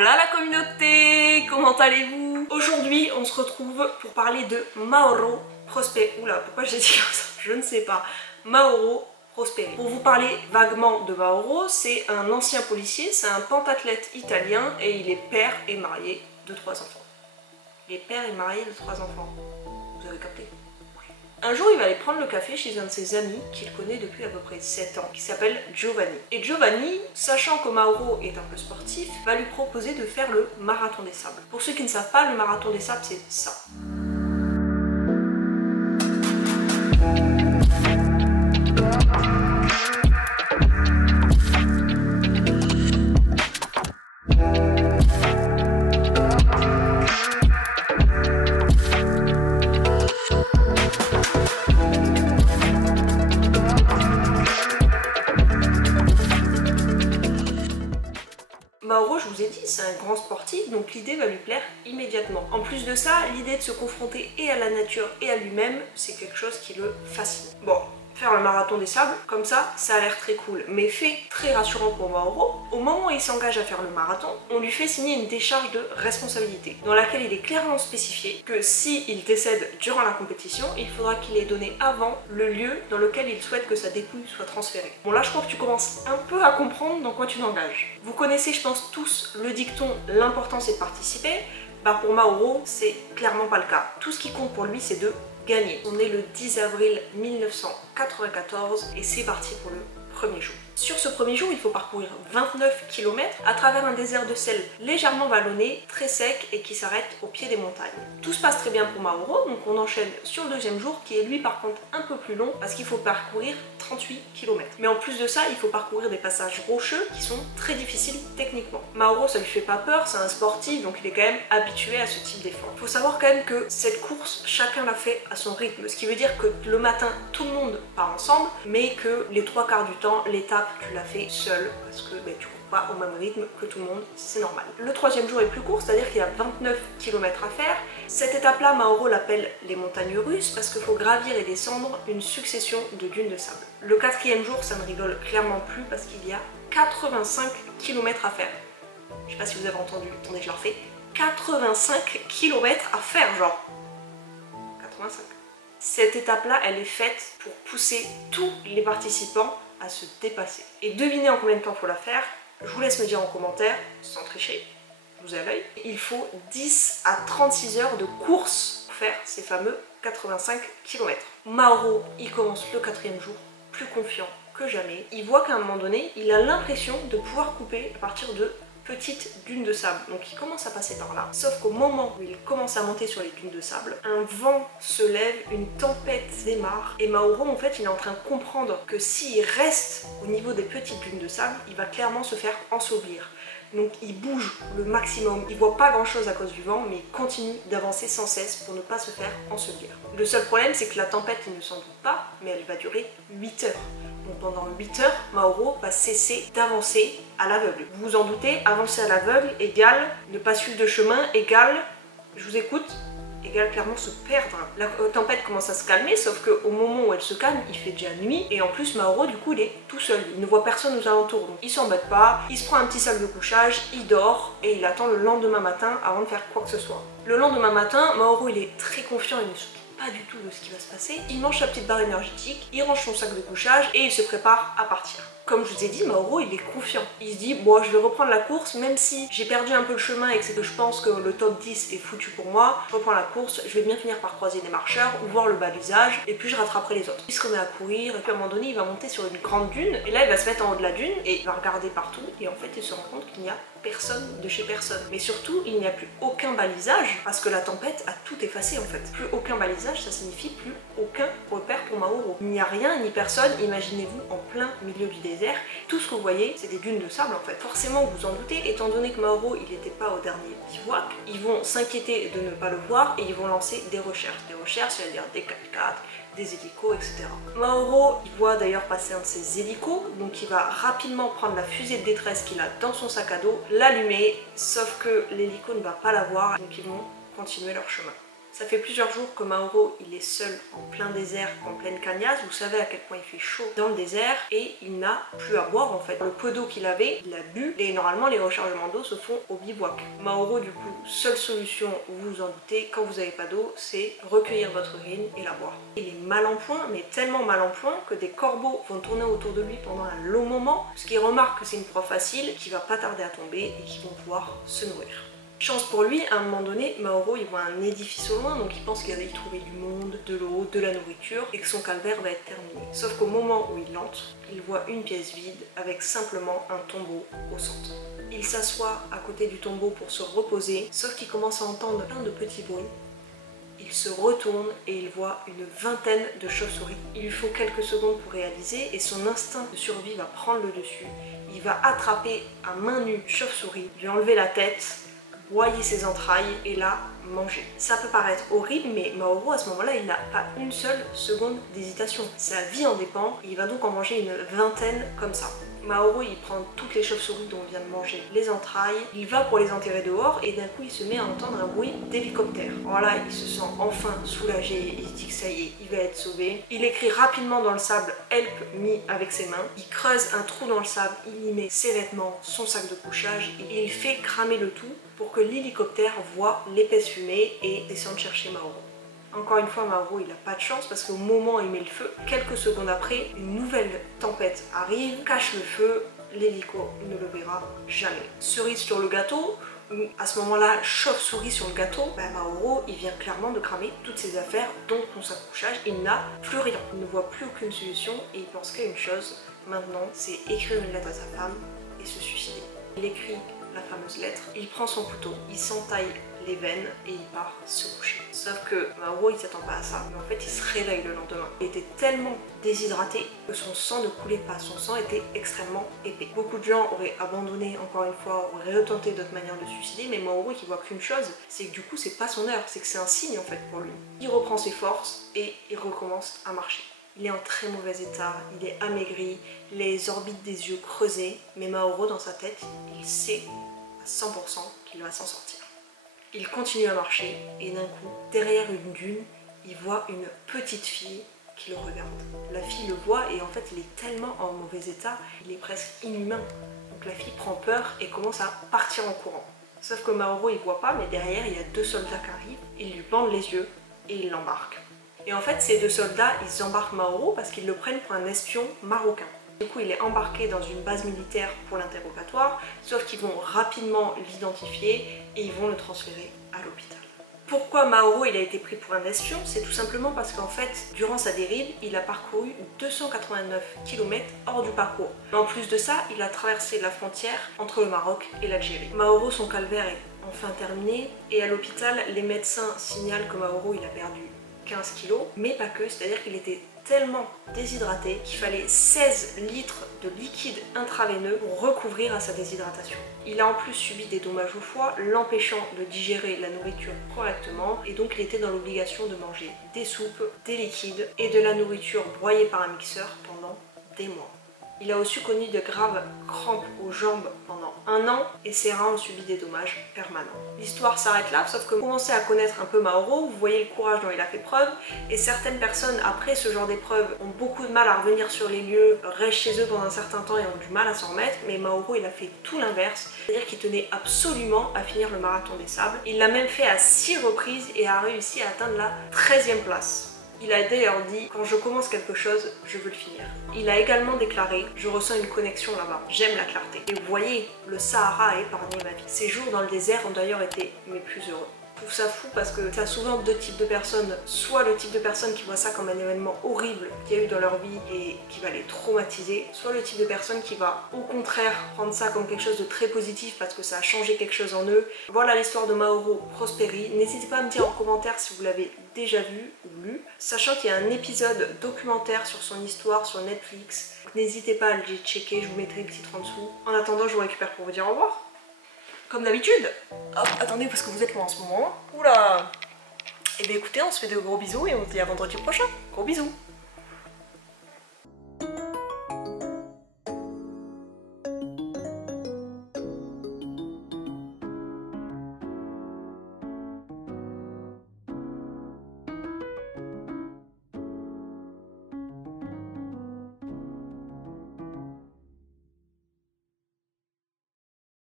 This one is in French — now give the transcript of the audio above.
Hola la communauté, comment allez-vous? Aujourd'hui on se retrouve pour parler de Mauro Prosperi. Oula, pourquoi j'ai dit comme ça? Je ne sais pas. Mauro Prosperi. Pour vous parler vaguement de Mauro, c'est un ancien policier, c'est un pentathlète italien et il est père et marié de 3 enfants. Il est père et marié de 3 enfants. Vous avez capté? Un jour, il va aller prendre le café chez un de ses amis qu'il connaît depuis à peu près 7 ans, qui s'appelle Giovanni. Et Giovanni, sachant que Mauro est un peu sportif, va lui proposer de faire le marathon des sables. Pour ceux qui ne savent pas, le marathon des sables, c'est ça. Mauro, je vous ai dit, c'est un grand sportif, donc l'idée va lui plaire immédiatement. En plus de ça, l'idée de se confronter et à la nature et à lui-même, c'est quelque chose qui le fascine. Bon, faire le marathon des sables, comme ça a l'air très cool, mais fait très rassurant pour Mauro. Au moment où il s'engage à faire le marathon, on lui fait signer une décharge de responsabilité, dans laquelle il est clairement spécifié que s'il décède durant la compétition, il faudra qu'il ait donné avant le lieu dans lequel il souhaite que sa dépouille soit transférée. Bon là je crois que tu commences un peu à comprendre dans quoi tu t'engages. Vous connaissez je pense tous le dicton « l'important c'est de participer ». Bah pour Mauro, c'est clairement pas le cas. Tout ce qui compte pour lui c'est de gagner. On est le 10 avril 1994 et c'est parti pour le premier jour. Sur ce premier jour, il faut parcourir 29 km à travers un désert de sel légèrement vallonné, très sec et qui s'arrête au pied des montagnes. Tout se passe très bien pour Mauro, donc on enchaîne sur le deuxième jour qui est lui par contre un peu plus long parce qu'il faut parcourir 38 km. Mais en plus de ça, il faut parcourir des passages rocheux qui sont très difficiles techniquement. Mauro, ça lui fait pas peur, c'est un sportif donc il est quand même habitué à ce type d'effort. Il faut savoir quand même que cette course, chacun l'a fait à son rythme, ce qui veut dire que le matin, tout le monde part ensemble, mais que les 3/4 du temps, l'étape tu l'as fait seul parce que tu cours pas au même rythme que tout le monde, c'est normal. Le troisième jour est plus court, c'est-à-dire qu'il y a 29 km à faire. Cette étape-là, Mauro l'appelle les montagnes russes parce qu'il faut gravir et descendre une succession de dunes de sable. Le quatrième jour, ça ne rigole clairement plus parce qu'il y a 85 km à faire. Je sais pas si vous avez entendu, attendez, je le refais. 85 km à faire, genre. 85. Cette étape-là, elle est faite pour pousser tous les participants à se dépasser. Et devinez en combien de temps il faut la faire. Je vous laisse me dire en commentaire, sans tricher, je vous ai à l'œil. Il faut 10 à 36 heures de course pour faire ces fameux 85 km. Mauro, il commence le quatrième jour, plus confiant que jamais. Il voit qu'à un moment donné, il a l'impression de pouvoir couper à partir de petites dunes de sable, donc il commence à passer par là. Sauf qu'au moment où il commence à monter sur les dunes de sable, un vent se lève, une tempête démarre et Mauro en fait il est en train de comprendre que s'il reste au niveau des petites dunes de sable, il va clairement se faire ensevelir. Donc il bouge le maximum, il voit pas grand chose à cause du vent mais il continue d'avancer sans cesse pour ne pas se faire ensevelir. Le seul problème c'est que la tempête il ne s'en doute pas mais elle va durer 8 heures. Donc pendant 8 heures, Mauro va cesser d'avancer à l'aveugle. Vous vous en doutez, avancer à l'aveugle égale ne pas suivre de chemin, égale, je vous écoute, égale clairement se perdre. La tempête commence à se calmer, sauf qu'au moment où elle se calme, il fait déjà nuit, et en plus Mauro du coup il est tout seul, il ne voit personne aux alentours, donc il s'embête pas, il se prend un petit sac de couchage, il dort, et il attend le lendemain matin avant de faire quoi que ce soit. Le lendemain matin, Mauro il est très confiant, il ne se pas du tout de ce qui va se passer. Il mange sa petite barre énergétique, il range son sac de couchage et il se prépare à partir. Comme je vous ai dit, Mauro il est confiant. Il se dit bon je vais reprendre la course même si j'ai perdu un peu le chemin et que c'est que je pense que le top 10 est foutu pour moi. Je reprends la course, je vais bien finir par croiser des marcheurs ou voir le balisage et puis je rattraperai les autres. Il se remet à courir et puis à un moment donné il va monter sur une grande dune et là il va se mettre en haut de la dune et il va regarder partout et en fait il se rend compte qu'il n'y a personne de chez personne. Mais surtout il n'y a plus aucun balisage parce que la tempête a tout effacé en fait. Plus aucun balisage ça signifie plus aucun repère pour Mauro. Il n'y a rien ni personne, imaginez-vous en plein milieu du désert. Tout ce que vous voyez, c'est des dunes de sable en fait. Forcément, vous vous en doutez, étant donné que Mauro, il n'était pas au dernier bivouac, ils vont s'inquiéter de ne pas le voir et ils vont lancer des recherches. Des recherches, c'est-à-dire des 4x4, des hélicos, etc. Mauro, il voit d'ailleurs passer un de ces hélicos, donc il va rapidement prendre la fusée de détresse qu'il a dans son sac à dos, l'allumer, sauf que l'hélico ne va pas la voir, donc ils vont continuer leur chemin. Ça fait plusieurs jours que Maoro il est seul en plein désert, en pleine cagnasse. Vous savez à quel point il fait chaud dans le désert et il n'a plus à boire en fait. Le peu d'eau qu'il avait, il l'a bu et normalement les rechargements d'eau se font au bivouac. Maoro du coup, seule solution, vous vous en doutez, quand vous n'avez pas d'eau, c'est recueillir votre urine et la boire. Il est mal en point, mais tellement mal en point que des corbeaux vont tourner autour de lui pendant un long moment, parce qu'ils remarquent que c'est une proie facile, qui va pas tarder à tomber et qui vont pouvoir se nourrir. Chance pour lui, à un moment donné, Maoro il voit un édifice au loin, donc il pense qu'il va y trouver du monde, de l'eau, de la nourriture, et que son calvaire va être terminé. Sauf qu'au moment où il entre, il voit une pièce vide avec simplement un tombeau au centre. Il s'assoit à côté du tombeau pour se reposer, sauf qu'il commence à entendre plein de petits bruits. Il se retourne et il voit une vingtaine de chauves-souris. Il lui faut quelques secondes pour réaliser et son instinct de survie va prendre le dessus. Il va attraper à main nue une chauve-souris, lui enlever la tête, broyer ses entrailles et la manger. Ça peut paraître horrible, mais Maoro à ce moment-là, il n'a pas une seule seconde d'hésitation. Sa vie en dépend, il va donc en manger une vingtaine comme ça. Maoro il prend toutes les chauves-souris dont il vient de manger les entrailles, il va pour les enterrer dehors et d'un coup il se met à entendre un bruit d'hélicoptère. Voilà, il se sent enfin soulagé, il se dit que ça y est, il va être sauvé. Il écrit rapidement dans le sable « Help me » avec ses mains, il creuse un trou dans le sable, il y met ses vêtements, son sac de couchage et il fait cramer le tout pour que l'hélicoptère voit l'épaisse fumée et descende chercher Maoro. Encore une fois, Maoro il n'a pas de chance parce qu'au moment où il met le feu, quelques secondes après, une nouvelle tempête arrive, cache le feu, l'hélico ne le verra jamais. Cerise sur le gâteau, ou à ce moment-là, chauve-souris sur le gâteau, Maoro il vient clairement de cramer toutes ses affaires, dont son sac de couchage, il n'a plus rien. Il ne voit plus aucune solution et il pense qu'à une chose, maintenant, c'est écrire une lettre à sa femme et se suicider. Il écrit la fameuse lettre, il prend son couteau, il s'entaille les veines et il part se coucher. Sauf que Maoro il s'attend pas à ça, mais en fait il se réveille le lendemain. Il était tellement déshydraté que son sang ne coulait pas, son sang était extrêmement épais. Beaucoup de gens auraient abandonné encore une fois, auraient retenté d'autres manières de se suicider, mais Maoro qui voit qu'une chose, c'est que du coup c'est pas son heure, c'est que c'est un signe en fait pour lui. Il reprend ses forces et il recommence à marcher. Il est en très mauvais état, il est amaigri, les orbites des yeux creusées, mais Maoro dans sa tête, il sait à 100% qu'il va s'en sortir. Il continue à marcher et d'un coup, derrière une dune, il voit une petite fille qui le regarde. La fille le voit et en fait il est tellement en mauvais état, il est presque inhumain. Donc la fille prend peur et commence à partir en courant. Sauf que Maoro il voit pas, mais derrière il y a deux soldats qui arrivent, ils lui bandent les yeux et ils l'embarquent. Et en fait ces deux soldats ils embarquent Maoro parce qu'ils le prennent pour un espion marocain. Du coup, il est embarqué dans une base militaire pour l'interrogatoire, sauf qu'ils vont rapidement l'identifier et ils vont le transférer à l'hôpital. Pourquoi Maoro il a été pris pour un espion? C'est tout simplement parce qu'en fait, durant sa dérive, il a parcouru 289 km hors du parcours. Mais en plus de ça, il a traversé la frontière entre le Maroc et l'Algérie. Maoro, son calvaire est enfin terminé et à l'hôpital, les médecins signalent que Maoro il a perdu 15 kg, mais pas que, c'est-à-dire qu'il était tellement déshydraté qu'il fallait 16 litres de liquide intraveineux pour recouvrir à sa déshydratation. Il a en plus subi des dommages au foie, l'empêchant de digérer la nourriture correctement et donc il était dans l'obligation de manger des soupes, des liquides et de la nourriture broyée par un mixeur pendant des mois. Il a aussi connu de graves crampes aux jambes pendant 1 an et ses reins ont subi des dommages permanents. L'histoire s'arrête là, sauf que vous commencez à connaître un peu Maoro, vous voyez le courage dont il a fait preuve et certaines personnes après ce genre d'épreuve ont beaucoup de mal à revenir sur les lieux, restent chez eux pendant un certain temps et ont du mal à s'en remettre, mais Maoro il a fait tout l'inverse, c'est-à-dire qu'il tenait absolument à finir le marathon des sables. Il l'a même fait à 6 reprises et a réussi à atteindre la 13e place. Il a d'ailleurs dit « Quand je commence quelque chose, je veux le finir ». Il a également déclaré « Je ressens une connexion là-bas, j'aime la clarté ». Et vous voyez, le Sahara a épargné ma vie. Ces jours dans le désert ont d'ailleurs été mes plus heureux. Je trouve ça fou parce que ça a souvent deux types de personnes, soit le type de personne qui voit ça comme un événement horrible qu'il y a eu dans leur vie et qui va les traumatiser, soit le type de personne qui va au contraire prendre ça comme quelque chose de très positif parce que ça a changé quelque chose en eux. Voilà l'histoire de Maoro Prosperi. N'hésitez pas à me dire en commentaire si vous l'avez déjà vu ou lu, sachant qu'il y a un épisode documentaire sur son histoire sur Netflix. N'hésitez pas à le checker, je vous mettrai le titre en dessous. En attendant, je vous récupère pour vous dire au revoir. Comme d'habitude. Hop, attendez parce que vous êtes loin en ce moment. Oula. Et bien écoutez, on se fait de gros bisous et on se dit à vendredi prochain. Gros bisous.